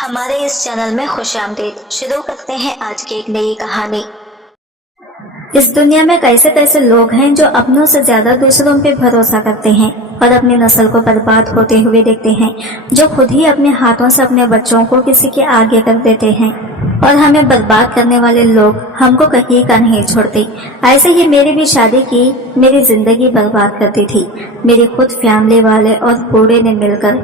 ہمارے اس چینل میں خوش آمدید۔ شروع کرتے ہیں آج کی ایک نئی کہانی۔ اس دنیا میں کیسے کیسے لوگ ہیں جو اپنوں سے زیادہ دوسروں پہ بھروسہ کرتے ہیں اور اپنی نسل کو برباد ہوتے ہوئے دیکھتے ہیں، جو خود ہی اپنے ہاتھوں سے اپنے بچوں کو کسی کے آگے کر دیتے ہیں، اور ہمیں برباد کرنے والے لوگ ہم کو کہیں کا نہیں چھوڑتے۔ ایسے ہی میری بھی شادی کی میری زندگی برباد کرتی تھی۔ میری خود فیملی والے اور بوڑھے نے مل کر،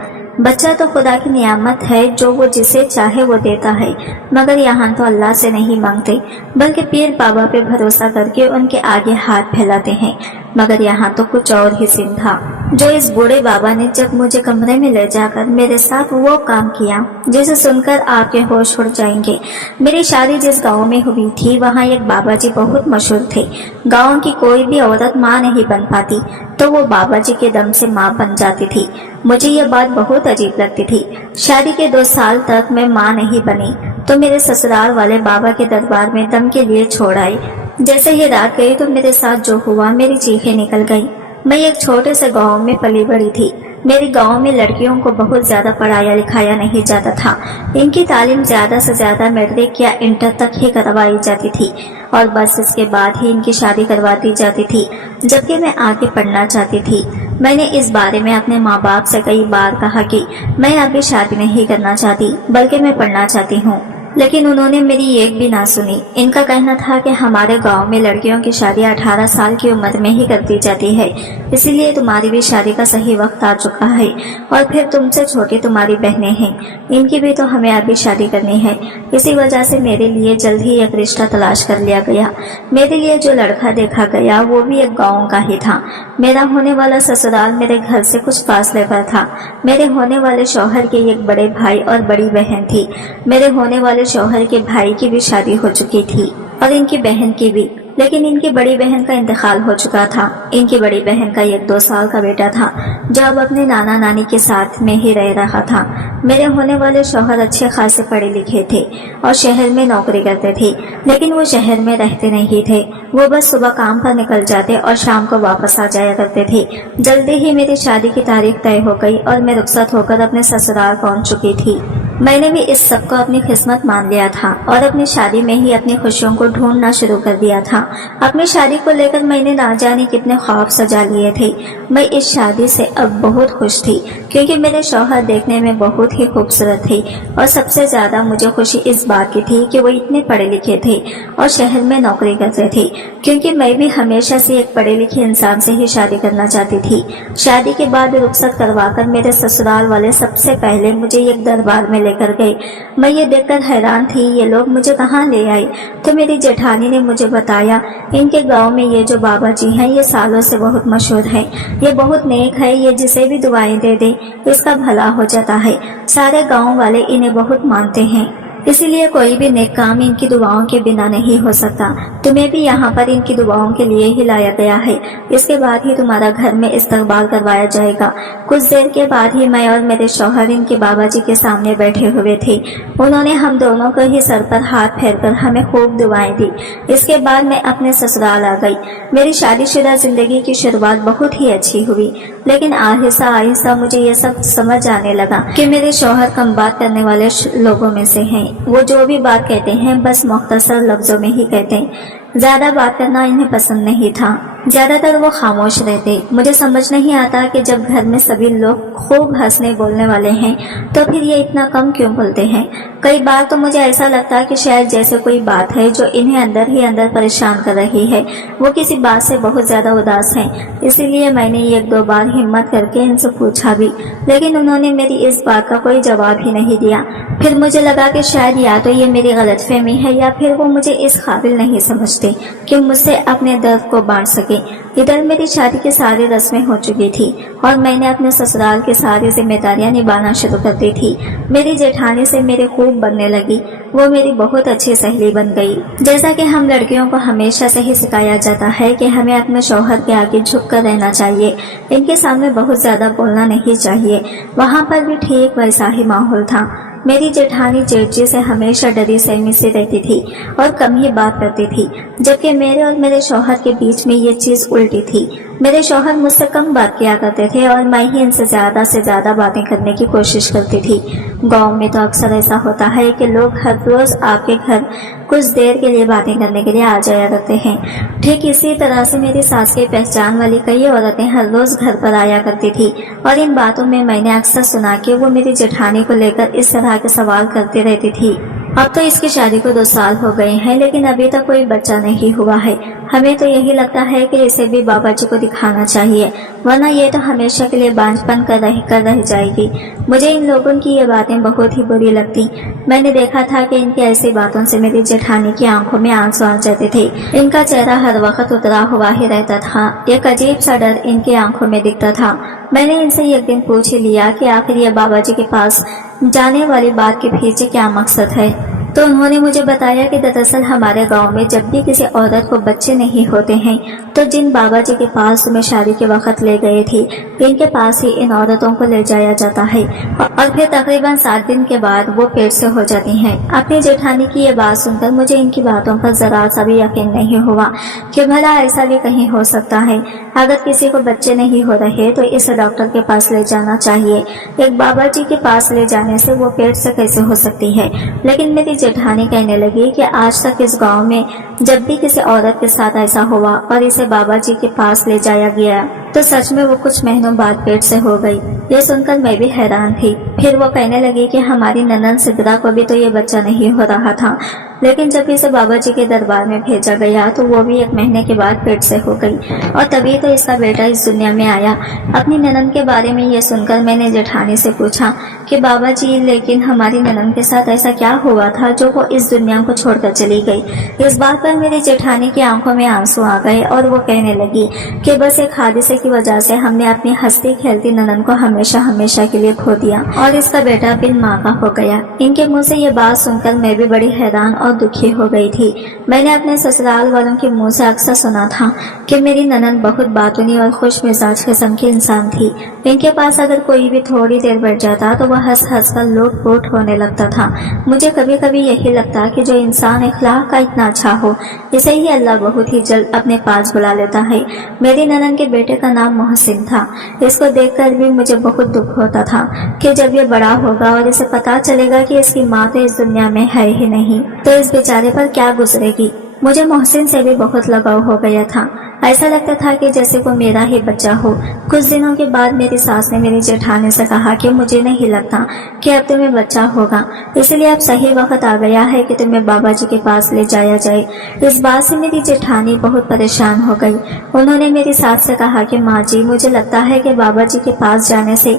بچہ تو خدا کی نعمت ہے جو وہ جسے چاہے وہ دیتا ہے، مگر یہاں تو اللہ سے نہیں مانگتے بلکہ پیر بابا پہ بھروسہ کر کے ان کے آگے ہاتھ پھیلاتے ہیں۔ مگر یہاں تو کچھ اور ہی سین تھا، جو اس بوڑھے بابا نے جب مجھے کمرے میں لے جا کر میرے ساتھ وہ کام کیا جسے سن کر آپ کے ہوش اڑ جائیں گے۔ میری شادی جس گاؤں میں ہوئی تھی وہاں ایک بابا جی بہت مشہور تھے۔ گاؤں کی کوئی بھی عورت ماں نہیں بن پاتی تو وہ بابا جی کے دم سے ماں بن جاتی تھی۔ مجھے یہ بات بہت عجیب لگتی تھی۔ شادی کے 2 سال تک میں ماں نہیں بنی تو میرے سسرال والے بابا کے دربار میں دم کے لیے چھوڑ آئے۔ جیسے ہی رات گئی تو میرے ساتھ جو ہوا میری چیخیں نکل گئی۔ میں ایک چھوٹے سے گاؤں میں پلی بڑی تھی۔ میرے گاؤں میں لڑکیوں کو بہت زیادہ پڑھایا لکھایا نہیں جاتا تھا۔ ان کی تعلیم زیادہ سے زیادہ میٹرک یا انٹر تک ہی کروائی جاتی تھی اور بس اس کے بعد ہی ان کی شادی کروا دی جاتی تھی، جبکہ میں آگے پڑھنا چاہتی تھی۔ میں نے اس بارے میں اپنے ماں باپ سے کئی بار کہا کہ میں ابھی شادی نہیں کرنا چاہتی بلکہ میں پڑھنا چاہتی ہوں، لیکن انہوں نے میری ایک بھی نہ سنی۔ ان کا کہنا تھا کہ ہمارے گاؤں میں لڑکیوں کی شادی 18 سال کی عمر میں ہی کر دی جاتی ہے، اسی لیے تمہاری بھی شادی کا صحیح وقت آ چکا ہے، اور پھر تم سے چھوٹی تمہاری بہنیں ہیں، ان کی بھی تو ہمیں ابھی شادی کرنی ہے۔ اسی وجہ سے میرے لیے جلد ہی ایک رشتہ تلاش کر لیا گیا۔ میرے لیے جو لڑکا دیکھا گیا وہ بھی ایک گاؤں کا ہی تھا۔ میرا ہونے والا سسرال میرے گھر سے کچھ فاصلے پر تھا۔ میرے ہونے والے شوہر کے ایک بڑے بھائی اور بڑی بہن تھی۔ میرے ہونے والے شوہر کے بھائی کی بھی شادی ہو چکی تھی اور ان کی بہن کی بھی، لیکن ان کی بڑی بہن کا انتقال ہو چکا تھا۔ ان کی بڑی بہن کا ایک 2 سال کا بیٹا تھا جو اب اپنے نانا نانی کے ساتھ میں ہی رہ رہا تھا۔ میرے ہونے والے شوہر اچھے خاصے پڑھے لکھے تھے اور شہر میں نوکری کرتے تھے، لیکن وہ شہر میں رہتے نہیں تھے۔ وہ بس صبح کام پر نکل جاتے اور شام کو واپس آ جایا کرتے تھے۔ جلدی ہی میری شادی کی تاریخ طے ہو گئی اور میں رخصت ہو کر اپنے سسرال پہنچ چکی تھی۔ میں نے بھی اس سب کو اپنی قسمت مان لیا تھا اور اپنی شادی میں ہی اپنی خوشیوں کو ڈھونڈنا شروع کر دیا تھا۔ اپنی شادی کو لے کر میں نے نہ جانے کتنے خواب سجا لیے تھے۔ میں اس شادی سے اب بہت خوش تھی کیونکہ میرے شوہر دیکھنے میں بہت ہی خوبصورت تھے، اور سب سے زیادہ مجھے خوشی اس بات کی تھی کہ وہ اتنے پڑھے لکھے تھے اور شہر میں نوکری کرتے تھے، کیونکہ میں بھی ہمیشہ سے ایک پڑھے لکھے انسان سے ہی شادی کرنا چاہتی تھی۔ شادی کے بعد رخصت کروا کر میرے سسرال والے سب سے پہلے مجھے ایک دربار میں لے کر گئے۔ میں یہ دیکھ کر حیران تھی یہ لوگ مجھے کہاں لے آئے، تو میری جیٹھانی نے مجھے بتایا ان کے گاؤں میں یہ جو بابا جی ہیں یہ سالوں سے بہت مشہور ہیں، یہ بہت نیک ہے، یہ جسے بھی دعائیں دے دے اس کا بھلا ہو جاتا ہے۔ سارے گاؤں والے انہیں بہت مانتے ہیں، اسی لیے کوئی بھی نیک کام ان کی دعاؤں کے بنا نہیں ہو سکتا۔ تمہیں بھی یہاں پر ان کی دعاؤں کے لیے ہی لایا گیا ہے، اس کے بعد ہی تمہارا گھر میں استقبال کروایا جائے گا۔ کچھ دیر کے بعد ہی میں اور میرے شوہر ان کے بابا جی کے سامنے بیٹھے ہوئے تھے۔ انہوں نے ہم دونوں کو ہی سر پر ہاتھ پھیر کر ہمیں خوب دعائیں دی۔ اس کے بعد میں اپنے سسرال آ گئی۔ میری شادی شدہ زندگی کی شروعات بہت ہی اچھی ہوئی، لیکن آہستہ آہستہ مجھے یہ سب سمجھ آنے لگا کہ میرے شوہر کم بات کرنے والے لوگوں میں سے ہیں۔ وہ جو بھی بات کہتے ہیں بس مختصر لفظوں میں ہی کہتے ہیں، زیادہ بات کرنا انہیں پسند نہیں تھا، زیادہ تر وہ خاموش رہتے۔ مجھے سمجھ نہیں آتا کہ جب گھر میں سبھی لوگ خوب ہنسنے بولنے والے ہیں تو پھر یہ اتنا کم کیوں بولتے ہیں۔ کئی بار تو مجھے ایسا لگتا ہے کہ شاید جیسے کوئی بات ہے جو انہیں اندر ہی اندر پریشان کر رہی ہے، وہ کسی بات سے بہت زیادہ اداس ہیں۔ اسی لیے میں نے 1-2 بار ہمت کر کے ان سے پوچھا بھی، لیکن انہوں نے میری اس بات کا کوئی جواب ہی نہیں دیا۔ پھر مجھے لگا کہ شاید یا تو یہ میری غلط فہمی ہے یا پھر وہ مجھے اس قابل نہیں سمجھتے کہ مجھ سے اپنے درد کو بانٹ سکے۔ ادھر میری شادی کی ساری رسمیں ہو چکی تھی اور میں نے اپنے سسرال کی ساری ذمہ داریاں نبھانا شروع کر دی تھی۔ میری جیٹھانی سے میری خوب بننے لگی، وہ میری بہت اچھی سہیلی بن گئی۔ جیسا کہ ہم لڑکیوں کو ہمیشہ سے ہی سکھایا جاتا ہے کہ ہمیں اپنے شوہر کے آگے جھک کر رہنا چاہیے، ان کے سامنے بہت زیادہ بولنا نہیں چاہیے، وہاں پر بھی ٹھیک ویسا ہی ماحول تھا۔ میری جیٹھانی جیٹ جی سے ہمیشہ ڈری سہمی سی رہتی تھی اور کم ہی بات کرتی تھی، جبکہ میرے اور میرے شوہر کے بیچ میں یہ چیز الٹی تھی۔ मेरे शौहर मुझसे कम बात किया करते थे और मैं ही इनसे ज्यादा से ज्यादा बातें करने की कोशिश करती थी। गांव में तो अक्सर ऐसा होता है कि लोग हर रोज आपके घर कुछ देर के लिए बातें करने के लिए आ जाया करते हैं। ठीक इसी तरह से मेरी सास की पहचान वाली कई औरतें हर रोज घर पर आया करती थी और इन बातों में मैंने अक्सर सुना कि वो मेरी जेठानी को लेकर इस तरह के सवाल करती रहती थी। अब तो इसकी शादी को 2 साल हो गए हैं, लेकिन अभी तक कोई बच्चा नहीं हुआ है। हमें तो यही लगता है कि इसे भी बाबा जी को दिखाना चाहिए, वरना ये तो हमेशा के लिए बांझपन कर रह जाएगी। मुझे इन लोगों की ये बातें बहुत ही बुरी लगती। मैंने देखा था कि इनकी ऐसी बातों से मेरी जेठानी की आंखों में आंसू आ जाते थे। इनका चेहरा हर वक्त उतरा हुआ ही रहता था। एक अजीब सा डर इनकी आंखों में दिखता था। मैंने इनसे एक दिन पूछ ही लिया कि आखिर ये बाबा जी के पास जाने वाली बात के पीछे क्या मकसद है। तो उन्होंने मुझे बताया कि दरअसल हमारे गांव में जब भी किसी औरत को बच्चे नहीं होते हैं तो जिन बाबा जी के पास तुम्हें शादी के वक्त ले गए थे, इनके पास ही इन औरतों को ले जाया जाता है और फिर तकरीबन 7 दिन के बाद वो पेट से हो जाती हैं। अपनी जेठानी की ये बात सुनकर मुझे इनकी बातों पर जरा सा भी यकीन नहीं हुआ कि भला ऐसा भी कहीं हो सकता है। अगर किसी को बच्चे नहीं हो रहे तो इसे डॉक्टर के पास ले जाना चाहिए। एक बाबा जी के पास ले जाने से वो पेट से कैसे हो सकती है। लेकिन मेरी जेठानी कहने लगी कि आज तक इस गांव में जब भी किसी औरत के साथ ऐसा हुआ और इसे बाबा जी के पास ले जाया गया तो सच में वो कुछ महीनों बाद पेट से हो गई। ये सुनकर मैं भी हैरान थी। फिर वो कहने लगी कि हमारी ननद सिद्रा को भी तो ये बच्चा नहीं हो रहा था, लेकिन जब इसे बाबा जी के दरबार में भेजा गया तो वो भी 1 महीने के बाद पेट से हो गई और तभी तो इसका बेटा इस दुनिया में आया। अपनी ननद के बारे में ये सुनकर मैंने जेठानी से पूछा कि बाबा जी, लेकिन हमारी ननद के साथ ऐसा क्या हुआ था जो वो इस दुनिया को छोड़कर चली गई। इस बात पर मेरी जेठानी की आंखों में आंसू आ गए और वो कहने लगी कि बस एक हादसे की वजह से हमने अपनी हंसती खेलती ननद को हमेशा हमेशा के लिए खो दिया और इसका बेटा बिन माँ का हो गया। इनके मुंह से ये बात सुनकर मैं भी बड़ी हैरान और दुखी हो गई थी। मैंने अपने ससुराल वालों के मुंह से अक्सर सुना था कि मेरी ननद बहुत बातूनी और खुश मिजाज किस्म की इंसान थी। इनके पास अगर कोई भी थोड़ी देर बैठ जाता तो वह हंस हंस कर लोट-पोट होने लगता था। मुझे कभी कभी यही लगता कि जो इंसान इखलाक का इतना अच्छा हो, इसे ही अल्लाह बहुत ही जल्द अपने पास बुला लेता है। मेरी ननद के बेटे का नाम मोहसिन था। इसको देखकर भी मुझे बहुत दुख होता था कि जब ये बड़ा होगा और इसे पता चलेगा कि इसकी माँ तो इस दुनिया में है ही नहीं, तो इस बेचारे पर क्या गुजरेगी। मुझे मोहसिन से भी बहुत लगाव हो गया था। ऐसा लगता था कि जैसे वो मेरा ही बच्चा हो। कुछ दिनों के बाद मेरी सास ने मेरी जेठानी से कहा कि मुझे नहीं लगता कि अब तुम्हें बच्चा होगा, इसलिए अब सही वक्त आ गया है कि तुम्हें बाबा जी के पास ले जाया जाए। इस बात से मेरी जेठानी बहुत परेशान हो गई। उन्होंने मेरी सास से कहा कि माँ जी, मुझे लगता है कि बाबा जी के पास जाने से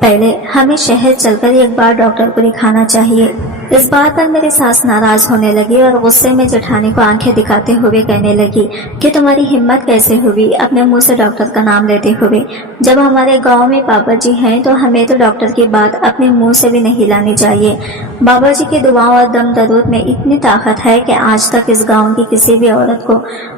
पहले हमें शहर चलकर एक बार डॉक्टर को दिखाना चाहिए। इस बात पर मेरी सास नाराज होने लगी और गुस्से में जेठानी को आंखें दिखाते हुए कहने लगी कि तुम्हारी हिम्मत कैसे हुई अपने मुंह से डॉक्टर का नाम लेते हुए। जब हमारे गांव में बाबा जी हैं तो हमें तो डॉक्टर की बात अपने मुंह से भी नहीं लानी चाहिए। बाबा जी की दुआओं और दम दरूद में इतनी ताकत है कि आज तक इस गाँव की किसी भी औरत को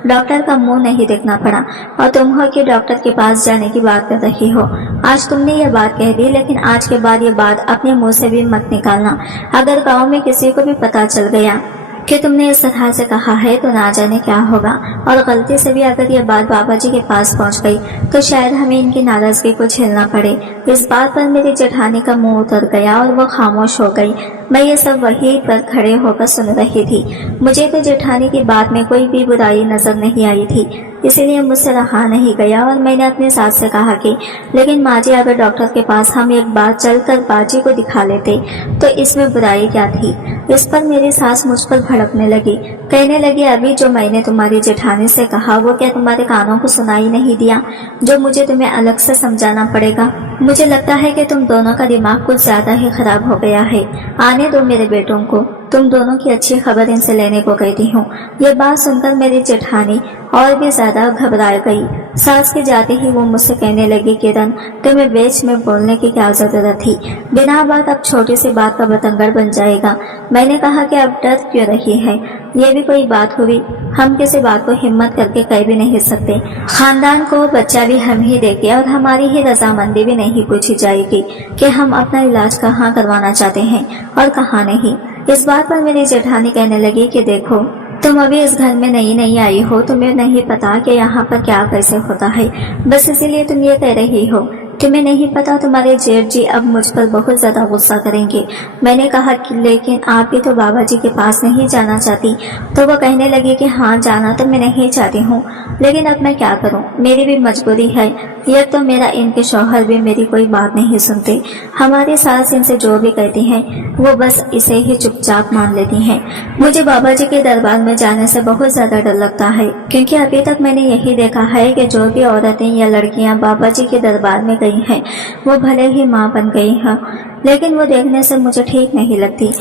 डॉक्टर का मुँह नहीं देखना पड़ा और तुम हो कि डॉक्टर के पास जाने की बात कर रही हो। आज तुमने ये बात कह दी, लेकिन आज के बाद ये बात अपने मुंह से भी मत निकालना। अगर गांव में किसी को भी पता चल गया कि तुमने इस तरह से कहा है तो ना जाने क्या होगा। और गलती से भी अगर ये बात बाबा जी के पास पहुंच गई तो शायद हमें इनकी नाराजगी को झेलना पड़े। इस बात पर मेरी जेठानी का मुंह उतर गया और वो खामोश हो गई। मैं ये सब वहीं पर खड़े होकर सुन रही थी। मुझे तो जेठानी की बात में कोई भी बुराई नजर नहीं आई थी, इसीलिए मुझसे रहा नहीं गया और मैंने अपने सास से कहा कि लेकिन माँ जी, अगर डॉक्टर के पास हम एक बार चलकर बाजी को दिखा लेते तो इसमें बुराई क्या थी। इस पर मेरी सास मुझ पर भड़कने लगी, कहने लगी अभी जो मैंने तुम्हारी जेठानी से कहा वो क्या तुम्हारे कानों को सुनाई नहीं दिया, जो मुझे तुम्हें अलग से समझाना पड़ेगा। मुझे लगता है कि तुम दोनों का दिमाग कुछ ज्यादा ही खराब हो गया है। आने दो मेरे बेटों को, तुम दोनों की अच्छी खबर इनसे लेने को कहती हूँ। ये बात सुनकर मेरी जेठानी और भी ज्यादा घबरा गई। सास के जाते ही वो मुझसे कहने लगी, किरण तुम्हें बीच में बोलने की क्या जरूरत थी, बिना बात अब छोटी सी बात का बतंगड़ बन जाएगा। मैंने कहा कि अब डर क्यों रही है, ये भी कोई बात हुई। हम किसी बात को हिम्मत करके कह भी नहीं सकते। खानदान को बच्चा भी हम ही देंगे और हमारी ही रजामंदी भी नहीं पूछी जाएगी कि हम अपना इलाज कहाँ करवाना चाहते हैं और कहाँ नहीं। इस बात पर मेरी जेठानी कहने लगी कि देखो, तुम अभी इस घर में नई आई हो, तुम्हें नहीं पता कि यहाँ पर क्या कैसे होता है, बस इसीलिए तुम ये कह रही हो। तुम्हें नहीं पता तुम्हारे जेठ जी अब मुझ पर बहुत ज्यादा गुस्सा करेंगे। मैंने कहा कि लेकिन आप भी तो बाबा जी के पास नहीं जाना चाहती। तो वो कहने लगी कि हाँ, जाना तो मैं नहीं चाहती हूँ, लेकिन अब मैं क्या करूँ, मेरी भी मजबूरी है। यह तो मेरा इनके शौहर भी मेरी कोई बात नहीं सुनते। हमारी सास इनसे जो भी कहती हैं वो बस इसे ही चुपचाप मान लेती हैं। मुझे बाबा जी के दरबार में जाने से बहुत ज्यादा डर लगता है, क्योंकि अभी तक मैंने यही देखा है कि जो भी औरतें या लड़कियां बाबा जी के दरबार में गई हैं, वो भले ही माँ बन गई हैं, लेकिन वो देखने से मुझे ठीक नहीं लगती।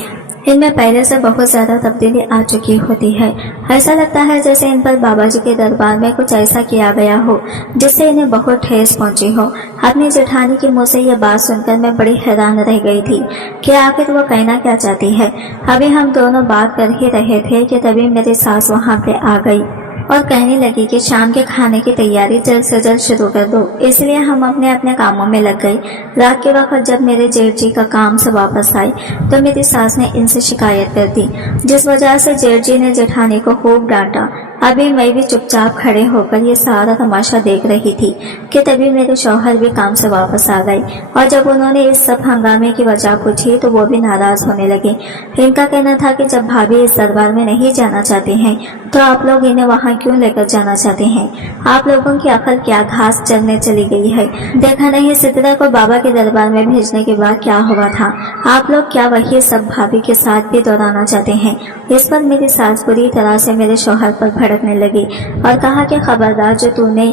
इनमें पहले से बहुत ज्यादा तब्दीली आ चुकी होती है। ऐसा लगता है जैसे इन पर बाबा जी के दरबार में कुछ ऐसा किया गया हो जिससे इन्हें बहुत ठेस पहुंची हो। अपनी जेठानी के मुंह से यह बात सुनकर मैं बड़ी हैरान रह गई थी कि आखिर वो कहना क्या चाहती है। अभी हम दोनों बात कर ही रहे थे कि तभी मेरी सास वहां पे आ गई और कहने लगी कि शाम के खाने की तैयारी जल्द से जल्द शुरू कर दो। इसलिए हम अपने अपने कामों में लग गए। रात के वक्त जब मेरे जेठ जी का काम से वापस आए तो मेरी सास ने इनसे शिकायत कर दी, जिस वजह से जेठ जी ने जेठानी को खूब डांटा। अभी मैं भी चुपचाप खड़े होकर ये सारा तमाशा देख रही थी कि तभी मेरे शौहर भी काम से वापस आ गए, और जब उन्होंने इस सब हंगामे की वजह पूछी तो वो भी नाराज होने लगे। इनका कहना था कि जब भाभी इस दरबार में नहीं जाना चाहती हैं तो आप लोग इन्हें वहाँ क्यों लेकर जाना चाहते हैं। आप लोगों की अकल क्या घास चरने चली गई है। देखा नहीं सितरा को बाबा के दरबार में भेजने के बाद क्या हुआ था। आप लोग क्या वही सब भाभी के साथ भी दोहराना चाहते हैं। इस पर मेरी सास बुरी तरह से मेरे शौहर पर भड़कने लगी और कहा कि खबरदार, जो तूने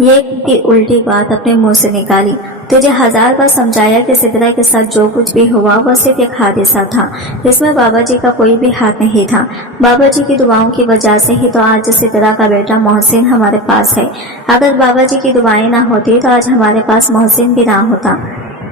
ये भी उल्टी बात अपने मुंह से निकाली। तुझे 1000 बार समझाया कि सिद्रा के साथ जो कुछ भी हुआ वो सिर्फ एक हादसा था, इसमें बाबा जी का कोई भी हाथ नहीं था। बाबा जी की दुआओं की वजह से ही तो आज सिद्रा का बेटा मोहसिन हमारे पास है। अगर बाबा जी की दुआएं ना होती तो आज हमारे पास मोहसिन भी ना होता।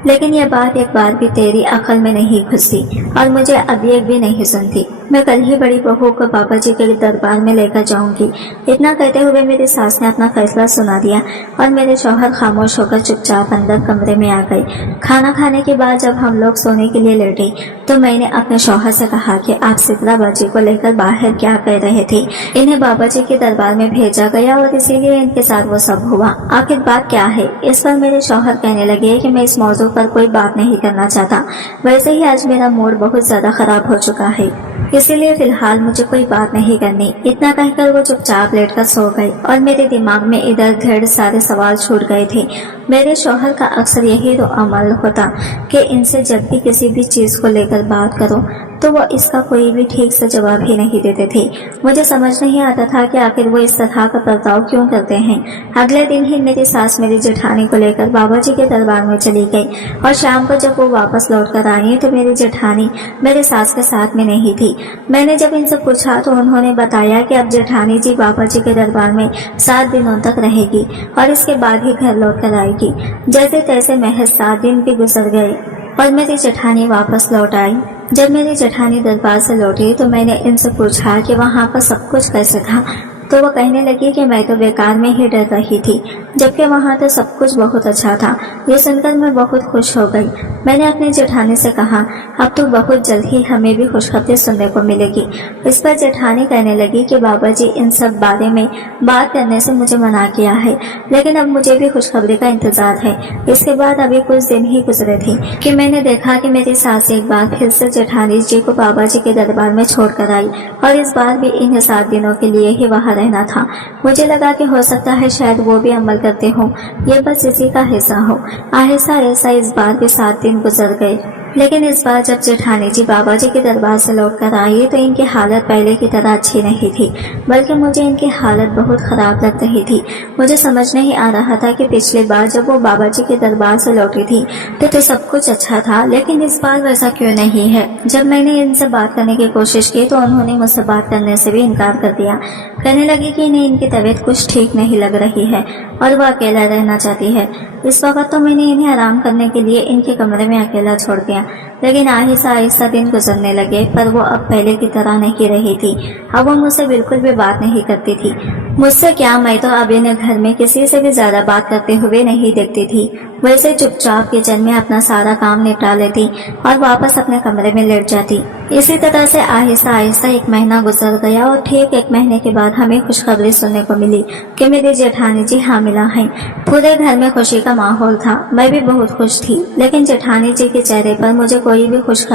लेकिन यह बात एक बार भी तेरी अकल में नहीं घुसती और मुझे अब एक भी नहीं सुनती। मैं कल ही बड़ी बहू को बाबा जी के दरबार में लेकर जाऊंगी। इतना कहते हुए मेरी सास ने अपना फैसला सुना दिया और मेरे शौहर खामोश होकर चुपचाप अंदर कमरे में आ गए। खाना खाने के बाद जब हम लोग सोने के लिए लेटे तो मैंने अपने शौहर से कहा कि आप सिद्रा बाजी को लेकर बाहर क्या कह रहे थे। इन्हें बाबा जी के दरबार में भेजा गया और इसीलिए इनके साथ वो सब हुआ। आखिर बात क्या है। इस पर मेरे शौहर कहने लगे कि मैं इस मौजू पर कोई बात नहीं करना चाहता। वैसे ही आज मेरा मूड बहुत ज्यादा खराब हो चुका है, इसीलिए फिलहाल मुझे कोई बात नहीं करनी। इतना कहकर वो चुपचाप लेटकर सो गई और मेरे दिमाग में इधर ढेर सारे सवाल छूट गए थे। मेरे शौहर का अक्सर यही तो अमल होता कि इनसे जब भी किसी भी चीज को लेकर बात करो तो वो इसका कोई भी ठीक से जवाब ही नहीं देते थे। मुझे समझ नहीं आता था कि आखिर वो इस तरह का बर्ताव क्यों करते हैं। अगले दिन ही मेरी सास मेरी जेठानी को लेकर बाबा जी के दरबार में चली गई और शाम को जब वो वापस लौट कर आई तो मेरी जेठानी मेरे सास के साथ में नहीं थी। मैंने जब इनसे पूछा तो उन्होंने बताया कि अब जेठानी जी बाबा जी के दरबार में 7 दिनों तक रहेगी और इसके बाद ही घर लौट कर आएगी। जैसे तैसे महज 7 दिन भी गुजर गए और मेरी जेठानी वापस लौट आई। जब मेरी जेठानी दरबार से लौटी तो मैंने इनसे पूछा कि वहाँ पर सब कुछ कैसे था, तो वो कहने लगी कि मैं तो बेकार में ही डर रही थी, जबकि वहाँ तो सब कुछ बहुत अच्छा था। ये सुनकर मैं बहुत खुश हो गई। मैंने अपनी जेठानी से कहा, अब तो बहुत जल्द ही हमें भी खुशखबरी सुनने को मिलेगी। इस पर जेठानी कहने लगी कि बाबा जी इन सब बारे में बात करने से मुझे मना किया है, लेकिन अब मुझे भी खुशखबरी का इंतजार है। इसके बाद अभी कुछ दिन ही गुजरे थे कि मैंने देखा कि मेरी सास एक बार फिर से जेठानी जी को बाबा जी के दरबार में छोड़ कर आई और इस बार भी इन्हें 7 दिनों के लिए ही वहाँ रहना था। मुझे लगा कि हो सकता है शायद वो भी अमल करते हो, ये बस इसी का हिस्सा हो। आहिस्ता ऐसा इस बार भी 7 दिन गुजर गए, लेकिन इस बार जब जेठानी जी बाबा जी के दरबार से लौट कर आई तो इनकी हालत पहले की तरह अच्छी नहीं थी, बल्कि मुझे इनकी हालत बहुत खराब लग रही थी। मुझे समझ नहीं आ रहा था कि पिछली बार जब वो बाबा जी के दरबार से लौटी थी तो सब कुछ अच्छा था, लेकिन इस बार वैसा क्यों नहीं है। जब मैंने इनसे बात करने की कोशिश की तो उन्होंने मुझसे बात करने से भी इनकार कर दिया। कहने लगी कि इन्हें इनकी तबीयत कुछ ठीक नहीं लग रही है और वो अकेला रहना चाहती है। इस वक्त तो मैंने इन्हें आराम करने के लिए इनके कमरे में अकेला छोड़ दिया, लेकिन आहिस्ता आहिस्ता दिन गुजरने लगे, पर वो अब पहले की तरह नहीं रही थी। अब वो मुझसे बिल्कुल भी बात नहीं करती थी। मुझसे क्या, मैं तो अब इन्हें घर में किसी से भी ज्यादा बात करते हुए नहीं देखती थी। वैसे चुपचाप किचन में अपना सारा काम निपटा लेती और वापस अपने कमरे में लेट जाती। इसी तरह से आहिस्ता आहिस्ता 1 महीना गुजर गया और ठीक 1 महीने के बाद हमें खुशखबरी सुनने को मिली कि मेरी जेठानी जी हामिला हैं। पूरे घर में खुशी का माहौल था, मैं भी बहुत खुश थी, लेकिन जेठानी जी के चेहरे पर मुझे कोई भी खुश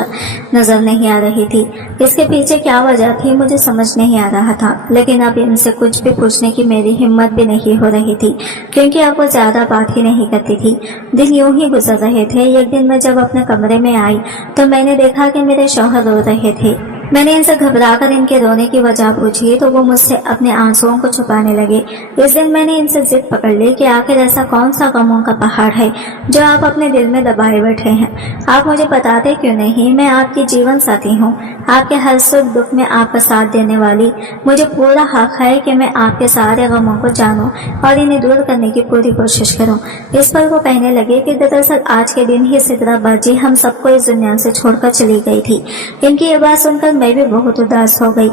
नजर नहीं आ रही थी। इसके पीछे क्या वजह थी मुझे समझ नहीं आ रहा था, लेकिन अब इनसे कुछ भी पूछने की मेरी हिम्मत भी नहीं हो रही थी, क्योंकि अब वो ज्यादा बात ही नहीं करती थी। दिन यूं ही गुजर रहे थे। एक दिन मैं जब अपने कमरे में आई तो मैंने देखा कि मेरे शौहर रो रहे थे। मैंने इनसे घबराकर इनके रोने की वजह पूछी तो वो मुझसे अपने आंसुओं को छुपाने लगे। इस दिन मैंने इनसे जिद पकड़ ली कि आखिर ऐसा कौन सा गमों का पहाड़ है जो आप अपने दिल में दबाए बैठे हैं। आप मुझे बताते क्यों नहीं? मैं आपकी जीवन साथी हूँ, आपके हर सुख दुख में आपका साथ देने वाली। मुझे पूरा हक है कि मैं आपके सारे गमों को जानूं और इन्हें दूर करने की पूरी कोशिश करूं। इस पर वो कहने लगे कि दरअसल आज के दिन ही सिद्रा बाजी हम सबको इस दुनिया से छोड़कर चली गई थी। इनकी ये बात सुनकर मैं भी बहुत उदास हो गई।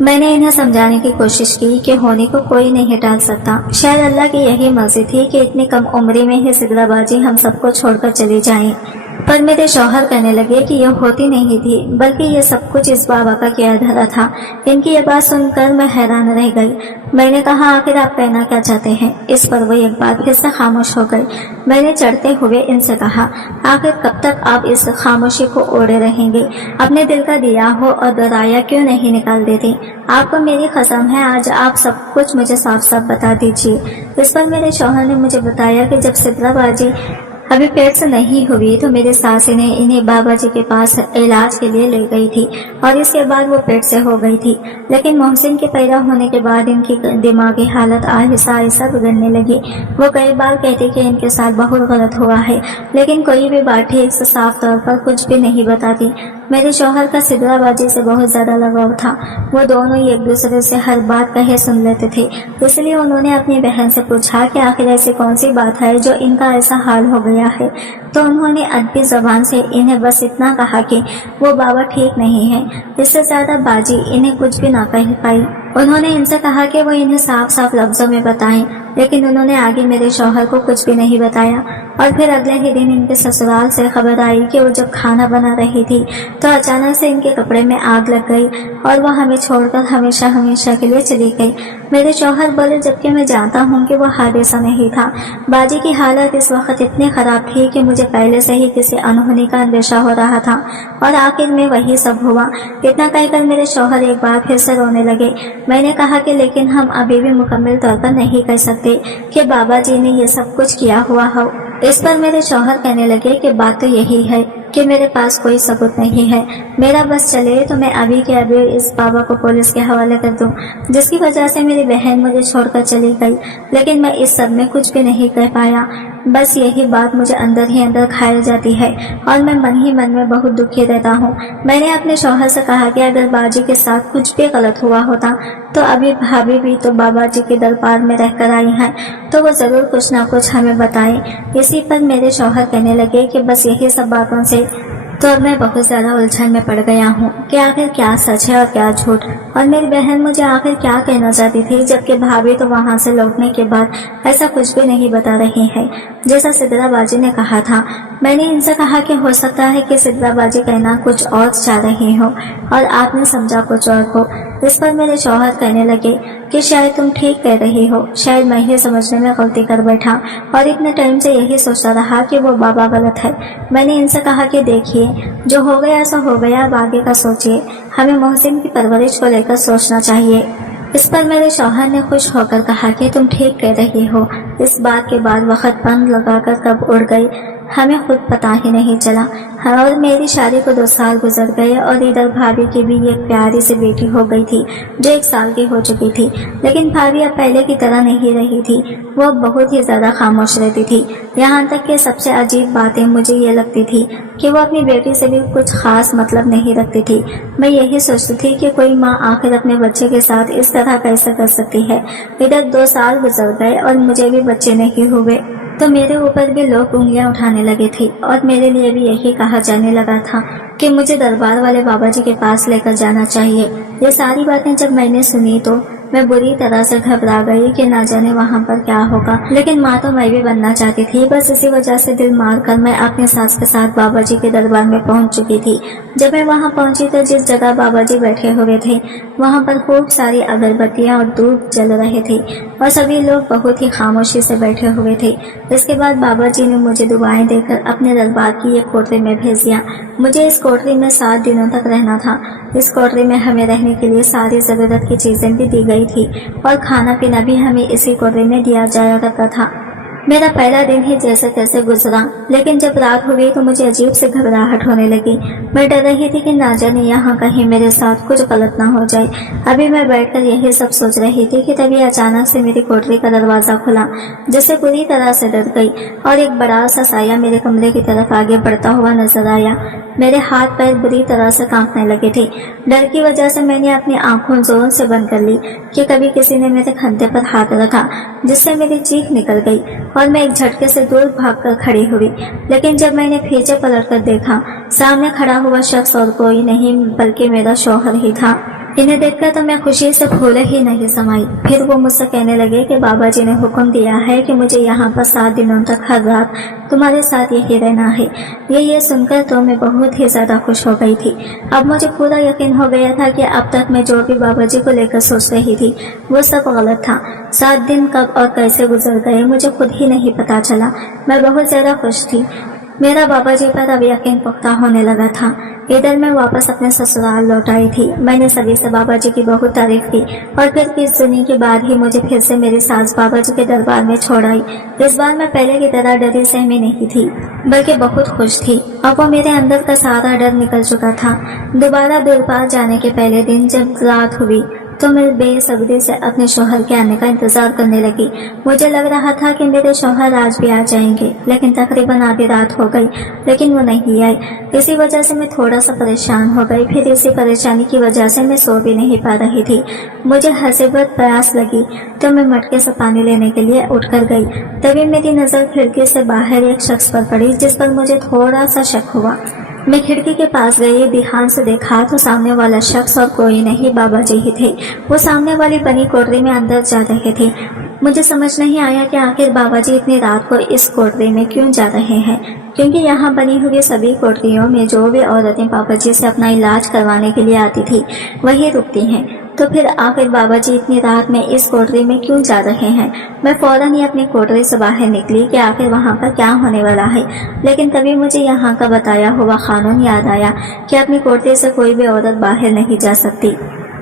मैंने इन्हें समझाने की कोशिश की कि होने को कोई नहीं टाल सकता। शायद अल्लाह की यही मर्जी थी कि इतनी कम उम्र में ही सिद्रा बाजी हम सबको छोड़कर चली जाएं। पर मेरे शौहर कहने लगे कि यह होती नहीं थी, बल्कि ये सब कुछ इस बाबा का किया धरा था। इनकी ये बात सुनकर मैं हैरान रह गई। मैंने कहा आखिर आप कहना क्या चाहते हैं? इस पर वो एक बार फिर से खामोश हो गई। मैंने चढ़ते हुए इनसे कहा आखिर कब तक आप इस खामोशी को ओढ़े रहेंगे? अपने दिल का दिया हो और दराया क्यों नहीं निकाल देती? आपको मेरी कसम है आज आप सब कुछ मुझे साफ साफ बता दीजिए। इस पर मेरे शौहर ने मुझे बताया कि जब सिद्रा बाजी अभी पेट से नहीं हुई तो मेरी सास ने इन्हें बाबा जी के पास इलाज के लिए ले गई थी और इसके बाद वो पेट से हो गई थी। लेकिन मोहसिन के पैदा होने के बाद इनकी दिमागी हालत आहिस्ता आहिस्ता बिगड़ने लगी। वो कई बार कहती कि इनके साथ बहुत गलत हुआ है, लेकिन कोई भी बात ठीक से साफ तौर पर कुछ भी नहीं बताती। मेरे शौहर का सिद्रा बाजी से बहुत ज्यादा लगाव था। वो दोनों ही एक दूसरे से हर बात कहे सुन लेते थे। इसलिए उन्होंने अपनी बहन से पूछा कि आखिर ऐसी कौन सी बात है जो इनका ऐसा हाल हो गया है। तो उन्होंने अदबी जबान से इन्हें बस इतना कहा कि वो बाबा ठीक नहीं है। इससे ज्यादा बाजी इन्हें कुछ भी ना कह पाई। उन्होंने इनसे कहा कि वो इन्हें साफ साफ लफ्जों में बताएं, लेकिन उन्होंने आगे मेरे शौहर को कुछ भी नहीं बताया। और फिर अगले ही दिन इनके ससुराल से खबर आई कि वो जब खाना बना रही थी तो अचानक से इनके कपड़े में आग लग गई और वो हमें छोड़कर हमेशा हमेशा के लिए चली गई। मेरे शौहर बोले जबकि मैं जानता हूँ कि वो हादसा नहीं था। बाजी की हालत इस वक्त इतनी खराब थी कि मुझे पहले से ही किसी अनहोनी का अंदेशा हो रहा था और आखिर में वही सब हुआ। इतना कहकर मेरे शौहर एक बार फिर से रोने लगे। मैंने कहा कि लेकिन हम अभी भी मुकम्मल तौर पर नहीं कह सकते कि बाबा जी ने ये सब कुछ किया हुआ हो। इस पर मेरे शौहर कहने लगे कि बात तो यही है कि मेरे पास कोई सबूत नहीं है। मेरा बस चले तो मैं अभी के अभी इस बाबा को पुलिस के हवाले कर दूं, जिसकी वजह से मेरी बहन मुझे छोड़कर चली गई। लेकिन मैं इस सब में कुछ भी नहीं कह पाया। बस यही बात मुझे अंदर ही अंदर खाई जाती है और मैं मन ही मन में बहुत दुखी रहता हूँ। मैंने अपने शौहर से कहा कि अगर बाजी के साथ कुछ भी गलत हुआ होता तो अभी भाभी भी तो बाबा जी के दरबार में रहकर आई हैं, तो वो जरूर कुछ ना कुछ हमें बताएं। इसी पर मेरे शौहर कहने लगे कि बस यही सब बातों से तो अब मैं बहुत ज्यादा उलझन में पड़ गया हूँ कि आखिर क्या सच है और क्या झूठ, और मेरी बहन मुझे आखिर क्या कहना चाहती थी, जबकि भाभी तो वहाँ से लौटने के बाद ऐसा कुछ भी नहीं बता रही है जैसा सिद्रा बाजी ने कहा था। मैंने इनसे कहा कि हो सकता है कि सिद्रा बाजी कहना कुछ और चाह रही हो और आपने समझा कुछ और को। इस पर मेरे शौहर कहने लगे कि शायद तुम ठीक कह रही हो, शायद मैं ही समझने में गलती कर बैठा और इतने टाइम से यही सोचता रहा कि वो बाबा गलत है। मैंने इनसे कहा कि देखिए जो हो गया सो हो गया, अब आगे का सोचिए, हमें मोहसिन की परवरिश को लेकर सोचना चाहिए। इस पर मेरे शौहर ने खुश होकर कहा कि तुम ठीक कह रही हो। इस बात के बाद वक्त बंद लगाकर कब उड़ गई हमें खुद पता ही नहीं चला। और मेरी शादी को 2 साल गुजर गए और इधर भाभी की भी एक प्यारी सी बेटी हो गई थी जो 1 साल की हो चुकी थी। लेकिन भाभी अब पहले की तरह नहीं रही थी, वो अब बहुत ही ज्यादा खामोश रहती थी। यहाँ तक कि सबसे अजीब बातें मुझे ये लगती थी कि वो अपनी बेटी से भी कुछ खास मतलब नहीं रखती थी। मैं यही सोचती थी कि कोई माँ आखिर अपने बच्चे के साथ इस तरह कैसे कर सकती है। इधर 2 साल गुजर गए और मुझे भी बच्चे नहीं हुए तो मेरे ऊपर भी लोग उंगलियां उठाने लगे थे और मेरे लिए भी यही कहा जाने लगा था कि मुझे दरबार वाले बाबा जी के पास लेकर जाना चाहिए। ये सारी बातें जब मैंने सुनी तो मैं बुरी तरह से घबरा गई कि ना जाने वहाँ पर क्या होगा, लेकिन माँ तो मैं भी बनना चाहती थी। बस इसी वजह से दिल मार कर मैं अपने सास के साथ बाबा जी के दरबार में पहुँच चुकी थी। जब मैं वहाँ पहुँची तो जिस जगह बाबा जी बैठे हुए थे वहाँ पर खूब सारी अगरबत्तियाँ और धूप जल रहे थे और सभी लोग बहुत ही खामोशी से बैठे हुए थे। इसके बाद बाबा जी ने मुझे दुआएं देकर अपने दरबार की एक कोठरी में भेज दिया। मुझे इस कोठरी में 7 दिनों तक रहना था। इस कोठरी में हमें रहने के लिए सारी ज़रूरत की चीज़ें भी दी गई थी और खाना पीना भी हमें इसी कोठरी में दिया जाया करता था। मेरा पहला दिन ही जैसे तैसे गुजरा, लेकिन जब रात हुई तो मुझे अजीब से घबराहट होने लगी। मैं डर रही थी कि ना जाने यहाँ कहीं मेरे साथ कुछ गलत ना हो जाए। अभी मैं बैठकर यही सब सोच रही थी कि तभी अचानक से मेरी कोठरी का दरवाज़ा खुला, जिससे पूरी तरह से डर गई और एक बड़ा सा साया मेरे कमरे की तरफ आगे बढ़ता हुआ नजर आया। मेरे हाथ पैर बुरी तरह से कांपने लगे थे। डर की वजह से मैंने अपनी आंखों जोर से बंद कर ली कि कभी किसी ने मेरे कंधे पर हाथ रखा, जिससे मेरी चीख निकल गई और मैं एक झटके से दूर भागकर खड़ी हुई। लेकिन जब मैंने पीछे पलटकर देखा, सामने खड़ा हुआ शख्स और कोई नहीं बल्कि मेरा शौहर ही था। इन्हें देखकर तो मैं खुशी से फूले ही नहीं समाई। फिर वो मुझसे कहने लगे कि बाबा जी ने हुक्म दिया है कि मुझे यहाँ पर 7 दिनों तक हर रात तुम्हारे साथ यही रहना है। ये सुनकर तो मैं बहुत ही ज्यादा खुश हो गई थी। अब मुझे पूरा यकीन हो गया था कि अब तक मैं जो भी बाबा जी को लेकर सोच रही थी वो सब गलत था। 7 दिन कब और कैसे गुजर गए मुझे खुद ही नहीं पता चला। मैं बहुत ज्यादा खुश थी। मेरा बाबा जी पर अब यकीन पुख्ता होने लगा था। इधर मैं वापस अपने ससुराल लौट आई थी। मैंने सभी से बाबा जी की बहुत तारीफ की और फिर किस दिनों के बाद ही मुझे फिर से मेरी सास बाबा जी के दरबार में छोड़ आई। इस बार मैं पहले की तरह डरी सहमी नहीं थी, बल्कि बहुत खुश थी। अब वो मेरे अंदर का सारा डर निकल चुका था। दोबारा दरबार जाने के पहले दिन जब रात हुई तो मैं बेसब्री से अपने शौहर के आने का इंतजार करने लगी। मुझे लग रहा था कि मेरे शौहर आज भी आ जाएंगे, लेकिन तकरीबन आधी रात हो गई, लेकिन वो नहीं आए। इसी वजह से मैं थोड़ा सा परेशान हो गई। फिर इसी परेशानी की वजह से मैं सो भी नहीं पा रही थी। मुझे हसीबत प्यास लगी तो मैं मटके से पानी लेने के लिए उठकर गई। तभी मेरी नजर खिड़की से बाहर एक शख्स पर पड़ी, जिस पर मुझे थोड़ा सा शक हुआ। मैं खिड़की के पास गई, ध्यान से देखा तो सामने वाला शख्स और कोई नहीं बाबा जी ही थे। वो सामने वाली बनी कोठरी में अंदर जा रहे थे। मुझे समझ नहीं आया कि आखिर बाबा जी इतनी रात को इस कोठरी में क्यों जा रहे हैं, क्योंकि यहाँ बनी हुई सभी कोठरियों में जो भी औरतें बाबा जी से अपना इलाज करवाने के लिए आती थी वही रुकती हैं। तो फिर आखिर बाबा जी इतनी रात में इस कोठरी में क्यों जा रहे हैं। मैं फौरन ही अपनी कोठरी से बाहर निकली कि आखिर वहाँ पर क्या होने वाला है। लेकिन तभी मुझे यहाँ का बताया हुआ कानून याद आया कि अपनी कोठरी से कोई भी औरत बाहर नहीं जा सकती।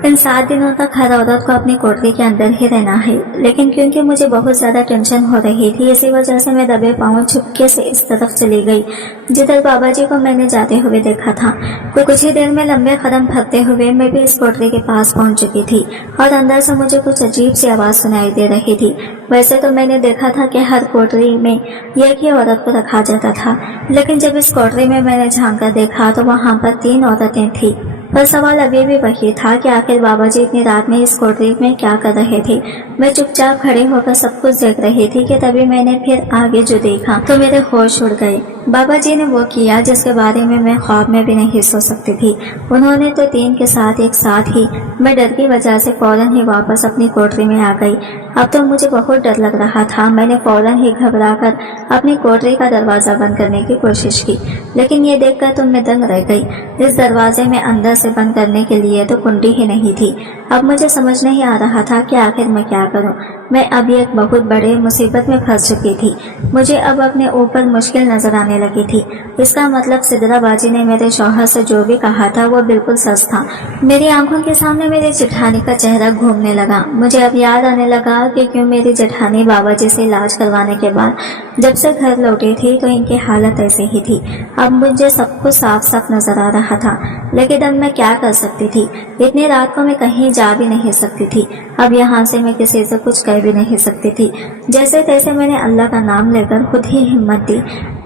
इन 7 दिनों तक हर औरत को अपनी कोठरी के अंदर ही रहना है। लेकिन क्योंकि मुझे बहुत ज्यादा टेंशन हो रही थी, इसी वजह से मैं दबे पांव चुपके से इस तरफ चली गई जिधर बाबा जी को मैंने जाते हुए देखा था। कुछ ही देर में लंबे कदम भरते हुए मैं भी इस कोठरी के पास पहुंच चुकी थी और अंदर से मुझे कुछ अजीब सी आवाज सुनाई दे रही थी। वैसे तो मैंने देखा था कि हर कोठरी में एक ही औरत को रखा जाता था, लेकिन जब इस कोठरी में मैंने झांक कर देखा तो वहाँ पर 3 औरतें थी। पर सवाल अभी भी वही था कि आखिर बाबा जी इतनी रात में इस कोठरी में क्या कर रहे थे। मैं चुपचाप खड़े होकर सब कुछ देख रही थी कि तभी मैंने फिर आगे जो देखा तो मेरे होश उड़ गए। बाबा जी ने वो किया जिसके बारे में मैं ख्वाब में भी नहीं सोच सकती थी। उन्होंने तो 3 के साथ एक साथ ही मैं डर की वजह से फौरन ही वापस अपनी कोठरी में आ गई। अब तो मुझे बहुत डर लग रहा था। मैंने फौरन ही घबराकर अपनी कोठरी का दरवाजा बंद करने की कोशिश की, लेकिन ये देखकर तो मैं दंग रह गई। इस दरवाजे में अंदर से बंद करने के लिए तो कुंडी ही नहीं थी। अब मुझे समझ नहीं आ रहा था कि आखिर मैं क्या करूं। मैं अब एक बहुत बड़े मुसीबत में फंस चुकी थी। मुझे अब अपने ऊपर मुश्किल नजर आने लगी थी। इसका मतलब सिदराबाजी ने मेरे शौहर से जो भी कहा था वो बिल्कुल सच था। मेरी आंखों के सामने मेरी जेठानी का चेहरा घूमने लगा। मुझे अब याद आने लगा कि क्यों मेरी जेठानी बाबा जी से इलाज करवाने के बाद जब से घर लौटी थी तो इनकी हालत ऐसे ही थी। अब मुझे सब कुछ साफ साफ नजर आ रहा था, लेकिन अब मैं क्या कर सकती थी। इतनी रात को मैं कहीं जा भी नहीं सकती थी। अब यहाँ से मैं किसी से कुछ कह भी नहीं सकती थी। जैसे तैसे मैंने अल्लाह का नाम लेकर खुद ही हिम्मत दी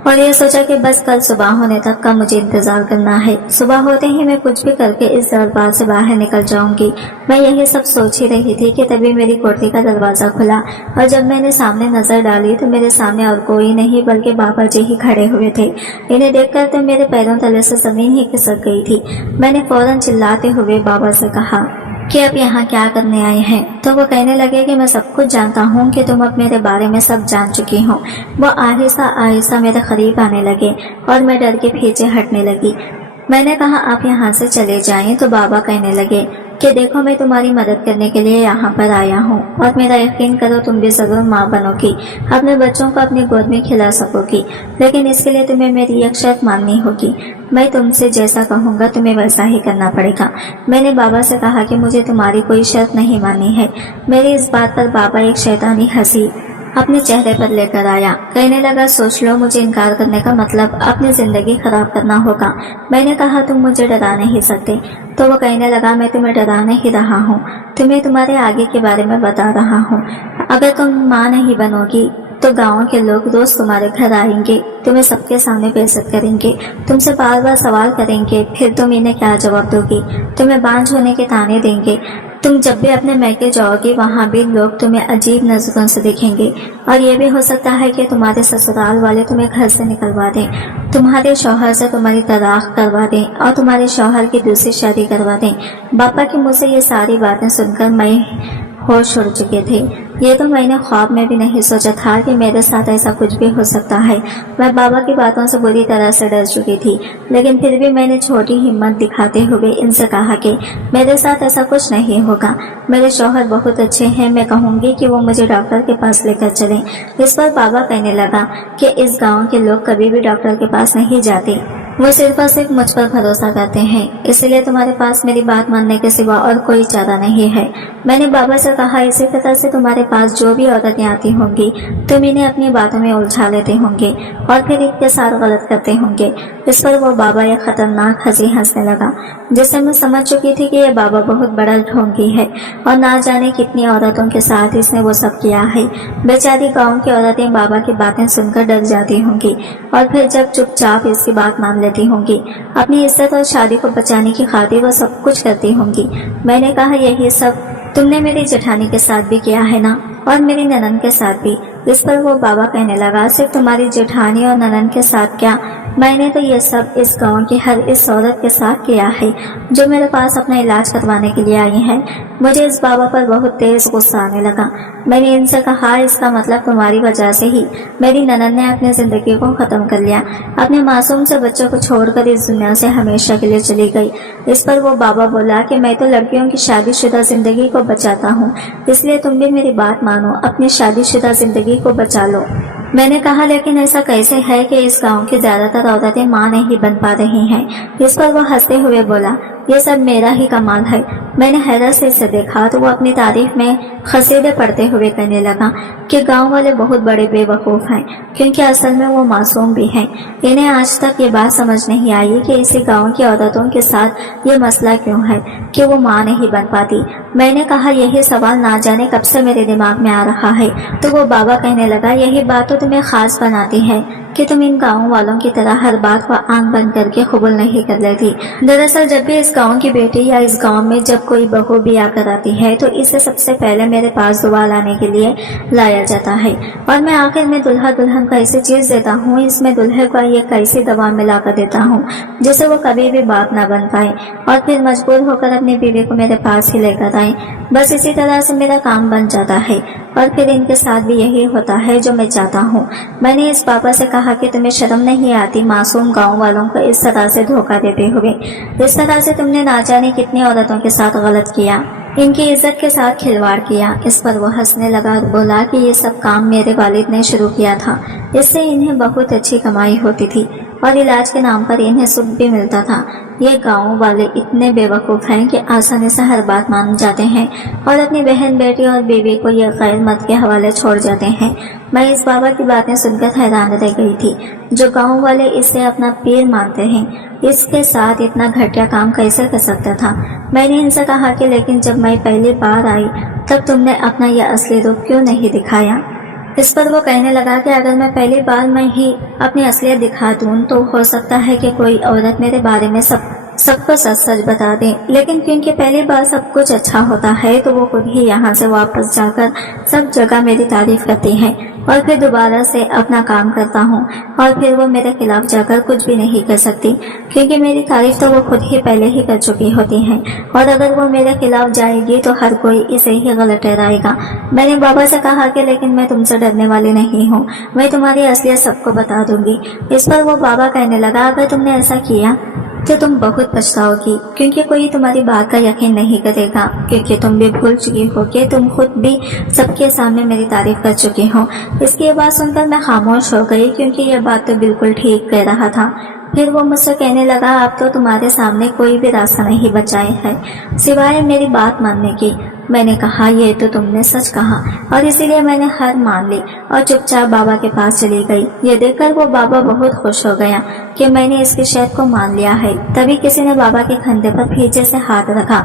और ये सोचा कि बस कल सुबह होने तक का मुझे इंतजार करना है। सुबह होते ही मैं कुछ भी करके इस दरबार से बाहर निकल जाऊंगी। मैं यही सब सोच ही रही थी कि तभी मेरी कोठरी का दरवाजा खुला और जब मैंने सामने नजर डाली तो मेरे सामने और कोई नहीं बल्कि बाबा जी ही खड़े हुए थे। इन्हें देखकर तो मेरे पैरों तले से जमीन ही खिसक गई थी। मैंने फौरन चिल्लाते हुए बाबा से कहा, کہ اب یہاں کیا کرنے آئے ہیں؟ تو وہ کہنے لگے کہ میں سب کچھ جانتا ہوں کہ تم اب میرے بارے میں سب جان چکی ہو۔ وہ آہستہ آہستہ میرے قریب آنے لگے اور میں ڈر کے پیچھے ہٹنے لگی۔ میں نے کہا آپ یہاں سے چلے جائیں تو بابا کہنے لگے کہ دیکھو میں تمہاری مدد کرنے کے لیے یہاں پر آیا ہوں اور میرا یقین کرو تم بھی ضرور ماں بنو گی، اپنے بچوں کو اپنی گود میں کھلا سکو گی، لیکن اس کے لیے تمہیں میری ایک شرط ماننی ہوگی۔ میں تم سے جیسا کہوں گا تمہیں ویسا ہی کرنا پڑے گا۔ میں نے بابا سے کہا کہ مجھے تمہاری کوئی شرط نہیں ماننی ہے۔ میری اس بات پر بابا ایک شیطانی ہنسی اپنے چہرے پر لے کر آیا، کہنے لگا سوچ لو مجھے انکار کرنے کا مطلب اپنی زندگی خراب کرنا ہوگا۔ میں نے کہا تم مجھے ڈرا نہیں سکتے۔ تو وہ کہنے لگا میں تمہیں ڈرا نہیں رہا ہوں، تمہیں تمہارے آگے کے بارے میں بتا رہا ہوں۔ اگر تم ماں نہیں بنو گی تو گاؤں کے لوگ روز تمہارے گھر آئیں گے، تمہیں سب کے سامنے بےعزت کریں گے، تم سے بار بار سوال کریں گے، پھر تم انہیں کیا جواب دو گی؟ تمہیں بانجھ ہونے کے طعنے دیں گے۔ تم جب بھی اپنے میکے جاؤ گی وہاں بھی لوگ تمہیں عجیب نظروں سے دیکھیں گے، اور یہ بھی ہو سکتا ہے کہ تمہارے سسرال والے تمہیں گھر سے نکلوا دیں، تمہارے شوہر سے تمہاری طلاق کروا دیں اور تمہارے شوہر کی دوسری شادی کروا دیں۔ باپا کے منہ سے یہ ساری باتیں سن کر میں ہوش اڑ چکے تھے۔ یہ تو میں نے خواب میں بھی نہیں سوچا تھا کہ میرے ساتھ ایسا کچھ بھی ہو سکتا ہے۔ میں بابا کی باتوں سے بری طرح سے ڈر چکی تھی، لیکن پھر بھی میں نے چھوٹی ہمت دکھاتے ہوئے ان سے کہا کہ میرے ساتھ ایسا کچھ نہیں ہوگا، میرے شوہر بہت اچھے ہیں، میں کہوں گی کہ وہ مجھے ڈاکٹر کے پاس لے کر چلیں۔ اس پر بابا کہنے لگا کہ اس گاؤں کے لوگ کبھی بھی ڈاکٹر کے پاس نہیں جاتے، وہ صرف اور صرف مجھ پر بھروسہ کرتے ہیں، اس لیے تمہارے پاس میری بات ماننے کے سوا اور کوئی چارہ نہیں ہے۔ میں نے بابا سے کہا اسی طرح سے تمہارے پاس جو بھی عورتیں آتی ہوں گی تم انہیں اپنی باتوں میں الجھا لیتے ہوں گے اور پھر ان کے ساتھ غلط کرتے ہوں گے۔ اس پر وہ بابا ایک خطرناک ہنسی ہنسنے لگا، جس سے میں سمجھ چکی تھی کہ یہ بابا بہت بڑا ڈھونگی ہے اور نہ جانے کتنی عورتوں کے ساتھ اس نے وہ سب کیا ہے۔ بیچاری گاؤں کی عورتیں بابا کی باتیں سن کر ڈر جاتی ہوں گی اور پھر جب چپ چاپ اس کی بات مان لیتی ہوں گی، اپنی عزت اور شادی کو بچانے کی خاطر وہ سب کچھ کرتی ہوں گی۔ میں نے کہا یہی سب تم نے میری جٹھانی کے ساتھ بھی کیا ہے نا، اور میری ننن کے ساتھ بھی۔ اس پر وہ بابا کہنے لگا صرف تمہاری جٹھانی اور ننن کے ساتھ کیا، میں نے تو یہ سب اس گاؤں کی ہر اس عورت کے ساتھ کیا ہے جو میرے پاس اپنا علاج کروانے کے لیے آئی ہے۔ مجھے اس بابا پر بہت تیز غصہ آنے لگا۔ میں نے ان سے کہا اس کا مطلب تمہاری وجہ سے ہی میری ننن نے اپنی زندگی کو ختم کر لیا، اپنے معصوم سے بچوں کو چھوڑ کر اس دنیا سے ہمیشہ کے لیے چلی گئی۔ اس پر وہ بابا بولا کہ میں تو لڑکیوں کی شادی شدہ زندگی کو بچاتا ہوں، اس لیے تم بھی میری بات مانو، اپنی شادی شدہ زندگی کو بچا لو۔ میں نے کہا لیکن ایسا کیسے ہے کہ اس گاؤں کی زیادہ تر عورتیں ماں نہیں بن پا رہی ہیں؟ اس پر وہ ہنستے ہوئے بولا یہ سب میرا ہی کمال ہے۔ میں نے حیرت سے اسے دیکھا تو وہ اپنی تعریف میں قصیدے پڑھتے ہوئے کہنے لگا کہ گاؤں والے بہت بڑے بے وقوف ہیں، کیونکہ اصل میں وہ معصوم بھی ہیں۔ انہیں آج تک یہ بات سمجھ نہیں آئی کہ اسی گاؤں کی عورتوں کے ساتھ یہ مسئلہ کیوں ہے کہ وہ ماں نہیں بن پاتی۔ میں نے کہا یہی سوال نہ جانے کب سے میرے دماغ میں آ رہا ہے۔ تو وہ بابا کہنے لگا یہی بات تو تمہیں خاص بناتی ہے کہ تم ان گاؤں والوں کی طرح ہر بات کو آنکھ بند کر کے قبول نہیں کر لیتی۔ دراصل جب بھی اس گاؤں کی بیٹی یا اس گاؤں میں جب کوئی بہو بھی آ کر آتی ہے تو اسے سب سے پہلے میرے پاس دعا لانے کے لیے لایا جاتا ہے، اور میں آخر میں دلہا دلہن کو ایسی چیز دیتا ہوں، اس میں دلہے کو ایک ایسی دوا ملا کر دیتا ہوں جسے وہ کبھی بھی باپ نہ بن پائے اور پھر مجبور ہو کر اپنی بیوی کو میرے پاس ہی لے کر آئے۔ بس اسی طرح سے میرا کام بن جاتا ہے، اور پھر ان کے ساتھ بھی یہی ہوتا ہے جو میں چاہتا ہوں۔ میں نے اس پاپا سے کہا کہ تمہیں شرم نہیں آتی معصوم گاؤں والوں کو اس طرح سے دھوکہ دیتے ہوئے؟ اس طرح سے تم نے نہ جانے کتنی عورتوں کے ساتھ غلط کیا، ان کی عزت کے ساتھ کھلواڑ کیا۔ اس پر وہ ہنسنے لگا اور بولا کہ یہ سب کام میرے والد نے شروع کیا تھا، اس سے انہیں بہت اچھی کمائی ہوتی تھی اور علاج کے نام پر انہیں سکھ بھی ملتا تھا۔ یہ گاؤں والے اتنے بے وقوف ہیں کہ آسانی سے ہر بات مان جاتے ہیں اور اپنی بہن بیٹی اور بیوی کو یہ غیر مرد کے حوالے چھوڑ جاتے ہیں۔ میں اس بابا کی باتیں سن کر حیران رہ گئی تھی، جو گاؤں والے اسے اپنا پیر مانتے ہیں اس کے ساتھ اتنا گھٹیا کام کیسے کر سکتا تھا؟ میں نے ان سے کہا کہ لیکن جب میں پہلی بار آئی تب تم نے اپنا یہ اصلی روپ کیوں نہیں دکھایا؟ اس پر وہ کہنے لگا کہ اگر میں پہلی بار میں ہی اپنی اصلیت دکھا دوں تو ہو سکتا ہے کہ کوئی عورت میرے بارے میں سب سب کو سچ سچ بتا دیں، لیکن کیونکہ پہلی بار سب کچھ اچھا ہوتا ہے تو وہ خود ہی یہاں سے واپس جا کر سب جگہ میری تعریف کرتی ہیں اور پھر دوبارہ سے اپنا کام کرتا ہوں اور پھر وہ میرے خلاف جا کر کچھ بھی نہیں کر سکتی، کیونکہ میری تعریف تو وہ خود ہی پہلے ہی کر چکی ہوتی ہیں، اور اگر وہ میرے خلاف جائے گی تو ہر کوئی اسے ہی غلط ٹھہرائے گا۔ میں نے بابا سے کہا کہ لیکن میں تم سے ڈرنے والی نہیں ہوں، میں تمہاری اصلیت سب کو بتا دوں گی۔ اس پر وہ بابا کہنے لگا اگر تم نے ایسا کیا تو تم بہت پچھتاؤ گی، کیونکہ کوئی تمہاری بات کا یقین نہیں کرے گا، کیونکہ تم بھی بھول چکی ہو کہ تم خود بھی سب کے سامنے میری تعریف کر چکی ہو۔ اس کی یہ بات سن کر میں خاموش ہو گئی، کیونکہ یہ بات تو بالکل ٹھیک کہہ رہا تھا۔ پھر وہ مجھ سے کہنے لگا اب تو تمہارے سامنے کوئی بھی راستہ نہیں بچائے ہے سوائے میری بات ماننے کی۔ میں نے کہا یہ تو تم نے سچ کہا، اور اسی لیے میں نے ہار مان لی اور چپ چاپ بابا کے پاس چلی گئی۔ یہ دیکھ کر وہ بابا بہت خوش ہو گیا کہ میں نے اس کی شرط کو مان لیا ہے۔ تبھی کسی نے بابا کے کندھے پر پیچھے سے ہاتھ رکھا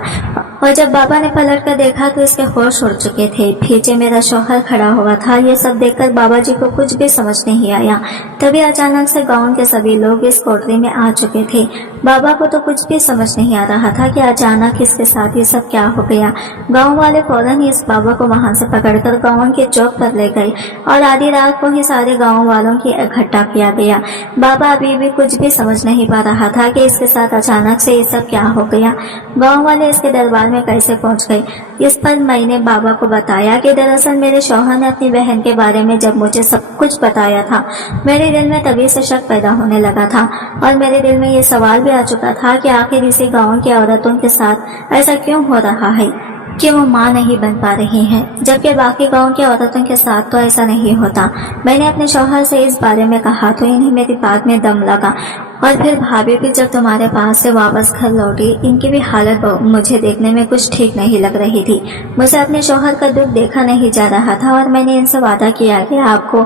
اور جب بابا نے پلٹ کر دیکھا تو اس کے ہوش اڑ چکے تھے۔ پیچھے میرا شوہر کھڑا ہوا تھا۔ یہ سب دیکھ کر بابا جی کو کچھ بھی سمجھ نہیں آیا۔ تبھی اچانک سے گاؤں کے سبھی لوگ اس کوٹری میں آ چکے تھے۔ بابا کو تو کچھ بھی سمجھ نہیں آ رہا تھا کہ اچانک اس کے ساتھ یہ سب کیا ہو گیا۔ گاؤں والے فوراً ہی اس بابا کو وہاں سے پکڑ کر گاؤں کے چوک پر لے گئے اور آدھی رات کو ہی سارے گاؤں والوں کی اکٹھا کیا گیا۔ بابا ابھی بھی کچھ بھی سمجھ نہیں پا رہا تھا کہ اس کے ساتھ اچانک سے یہ سب کیا ہو گیا۔ گاؤں والے اس کے دربار میں کیسے پہنچ گئے؟ اس پر میں نے بابا کو بتایا کہ دراصل میرے شوہر نے اپنی بہن کے بارے میں جب مجھے سب کچھ بتایا تھا، میرے دل میں تبھی سے شک پیدا ہونے لگا تھا اور میرے دل میں یہ سوال بھی آ چکا تھا کہ آخر اسی گاؤں کی عورتوں کے ساتھ ایسا کیوں ہو رہا ہے کہ وہ ماں نہیں بن پا رہی ہیں، جبکہ باقی گاؤں کی عورتوں کے ساتھ تو ایسا نہیں ہوتا۔ میں نے اپنے شوہر سے اس بارے میں کہا تو انہیں میری بات میں دم لگا، اور پھر بھابھی بھی جب تمہارے پاس سے واپس گھر لوٹی ان کی بھی حالت مجھے دیکھنے میں کچھ ٹھیک نہیں لگ رہی تھی۔ مجھے اپنے شوہر کا دکھ دیکھا نہیں جا رہا تھا اور میں نے ان سے وعدہ کیا کہ آپ کو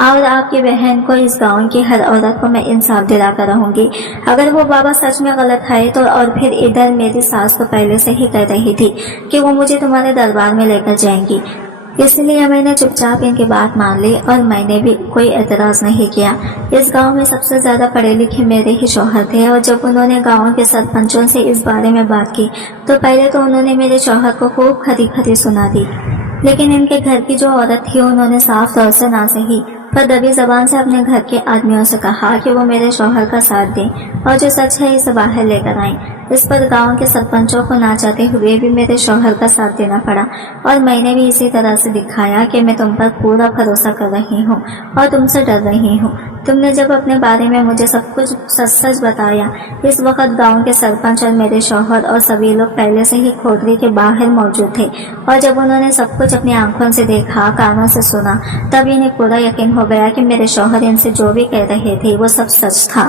اور آپ کی بہن کو اس گاؤں کی ہر عورت کو میں انصاف دلا کر رہوں گی۔ اگر وہ بابا سچ میں غلط ہے تو اور پھر ادھر میری ساس تو پہلے سے ہی کہہ رہی تھی کہ وہ مجھے تمہارے دربار میں لے کر جائیں گی، اس لیے میں نے چپ چاپ ان کی بات مان لی اور میں نے بھی کوئی اعتراض نہیں کیا۔ اس گاؤں میں سب سے زیادہ پڑھے لکھے میرے ہی شوہر تھے، اور جب انہوں نے گاؤں کے سرپنچوں سے اس بارے میں بات کی تو پہلے تو انہوں نے میرے شوہر کو خوب کھری کھری سنا دی، لیکن ان کے گھر کی جو عورت تھی انہوں نے صاف طور سے نہ سہی پر دبی زبان سے اپنے گھر کے آدمیوں سے کہا کہ وہ میرے شوہر کا ساتھ دیں اور جو سچ ہے اسے باہر لے کر آئیں۔ اس پر گاؤں کے سرپنچوں کو نہ چاہتے ہوئے بھی میرے شوہر کا ساتھ دینا پڑا، اور میں نے بھی اسی طرح سے دکھایا کہ میں تم پر پورا بھروسہ کر رہی ہوں اور تم سے ڈر رہی ہوں۔ تم نے جب اپنے بارے میں مجھے سب کچھ سچ سچ بتایا، اس وقت گاؤں کے سرپنچ اور میرے شوہر اور سبھی لوگ پہلے سے ہی کھوٹری کے باہر موجود تھے، اور جب انہوں نے سب کچھ اپنی آنکھوں سے دیکھا، کانوں سے سنا، تب انہیں پورا یقین ہو گیا کہ میرے شوہر ان سے جو بھی کہہ رہے تھے وہ سب سچ تھا۔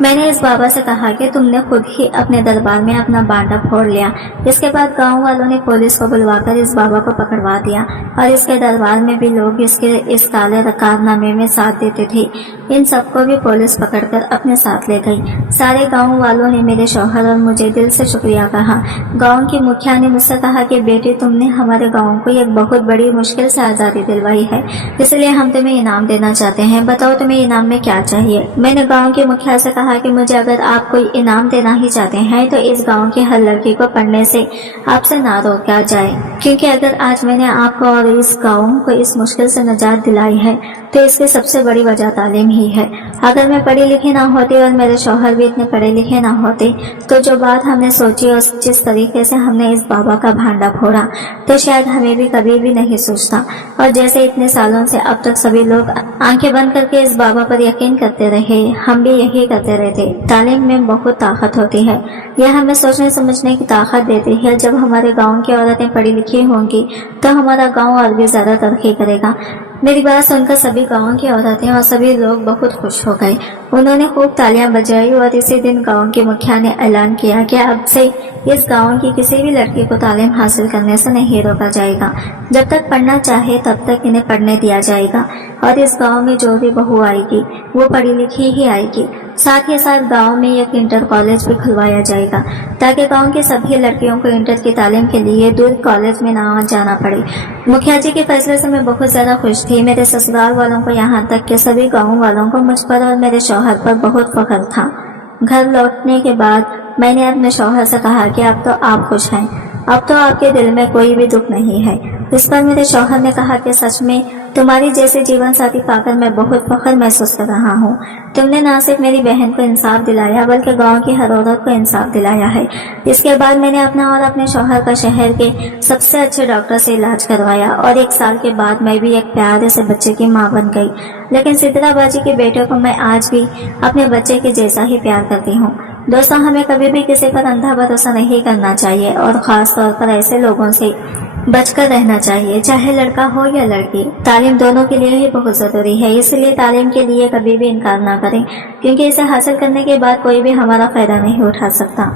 میں نے اس بابا سے کہا کہ تم نے خود ہی اپنے دربار میں اپنا بانڈا پھوڑ لیا۔ اس کے بعد گاؤں والوں نے پولیس کو بلوا کر اس بابا کو پکڑوا دیا، اور اس کے دربار میں بھی لوگ اس کے اس کالے کارنامے میں ساتھ دیتے تھے۔ ان سب کو بھی پولیس پکڑ کر اپنے ساتھ لے گئی۔ سارے گاؤں والوں نے میرے شوہر اور مجھے دل سے شکریہ کہا۔ گاؤں کی مکھیا نے مجھ سے کہا کہ بیٹی تم نے ہمارے گاؤں کو ایک بہت بڑی مشکل سے آزادی دلوائی ہے، اس لیے ہم تمہیں انعام دینا چاہتے ہیں، بتاؤ تمہیں انعام میں کیا چاہیے۔ میں نے گاؤں کی مکھیا سے کہا کہ مجھے اگر آپ کوئی انعام دینا ہی چاہتے ہیں تو اس گاؤں کی ہر لڑکی کو پڑھنے سے آپ سے نہ روکا جائے، کیونکہ اگر آج میں نے آپ کو اور اس گاؤں کو اس مشکل سے نجات دلائی ہے تو اس کی سب سے بڑی وجہ تعلیم ہی ہے۔ اگر میں پڑھی لکھی نہ ہوتی اور میرے شوہر بھی اتنے پڑھے لکھے نہ ہوتے تو جو بات ہم نے سوچی اور جس طریقے سے ہم نے اس بابا کا بھانڈا پھوڑا تو شاید ہمیں بھی کبھی بھی نہیں سوچتا، اور جیسے اتنے سالوں سے اب تک سبھی لوگ آنکھیں بند کر کے اس بابا پر یقین کرتے رہے، ہم بھی یہی کرتے رہتے۔ تعلیم میں بہت طاقت ہوتی ہے، یہ ہمیں سوچنے سمجھنے کی طاقت دیتی ہے۔ جب ہمارے گاؤں کی عورتیں پڑھی لکھی ہوں گی تو ہمارا گاؤں اور بھی زیادہ ترقی کرے گا۔ میری بات سن کر سبھی گاؤں کی عورتیں اور سبھی لوگ بہت خوش ہو گئے۔ انہوں نے خوب تالیاں بجائی، اور اسی دن گاؤں کی مکھیا نے اعلان کیا کہ اب سے اس گاؤں کی کسی بھی لڑکی کو تعلیم حاصل کرنے سے نہیں روکا جائے گا۔ جب تک پڑھنا چاہے تب تک انہیں پڑھنے دیا جائے گا، اور اس گاؤں میں جو بھی بہو آئے گی وہ پڑھی لکھی ہی آئے گی۔ ساتھ ہی ساتھ گاؤں میں ایک انٹر کالج بھی کھلوایا جائے گا تاکہ گاؤں کی سبھی لڑکیوں کو انٹر کی تعلیم کے لیے دور کالج میں نہ جانا پڑے۔ مکھیا جی کے فیصلے سے میں بہت زیادہ خوش تھی۔ میرے سسرال والوں کو یہاں تک کہ سبھی گاؤں والوں کو مجھ پر اور میرے شوہر پر بہت فخر تھا۔ گھر لوٹنے کے بعد میں نے اپنے شوہر سے کہا کہ اب تو آپ خوش ہیں، اب تو آپ کے دل میں کوئی بھی دکھ نہیں ہے۔ اس پر میرے شوہر نے کہا کہ سچ میں تمہاری جیسے جیون ساتھی پا کر میں بہت فخر محسوس کر رہا ہوں۔ تم نے نہ صرف میری بہن کو انصاف دلایا بلکہ گاؤں کی ہر عورت کو انصاف دلایا ہے۔ اس کے بعد میں نے اپنا اور اپنے شوہر کا شہر کے سب سے اچھے ڈاکٹر سے علاج کروایا اور 1 سال کے بعد میں بھی ایک پیارے سے بچے کی ماں بن گئی۔ لیکن سدرا باجی کے بیٹے کو میں آج بھی اپنے بچے کے جیسا ہی پیار کرتی ہوں۔ دوستوں، ہمیں کبھی بھی کسی پر اندھا بھروسہ نہیں کرنا چاہیے اور خاص طور پر ایسے لوگوں سے بچ کر رہنا چاہیے، چاہے لڑکا ہو یا لڑکی۔ تعلیم دونوں کے لیے ہی بہت ضروری ہے، اس لیے تعلیم کے لیے کبھی بھی انکار نہ کریں، کیونکہ اسے حاصل کرنے کے بعد کوئی بھی ہمارا فائدہ نہیں اٹھا سکتا۔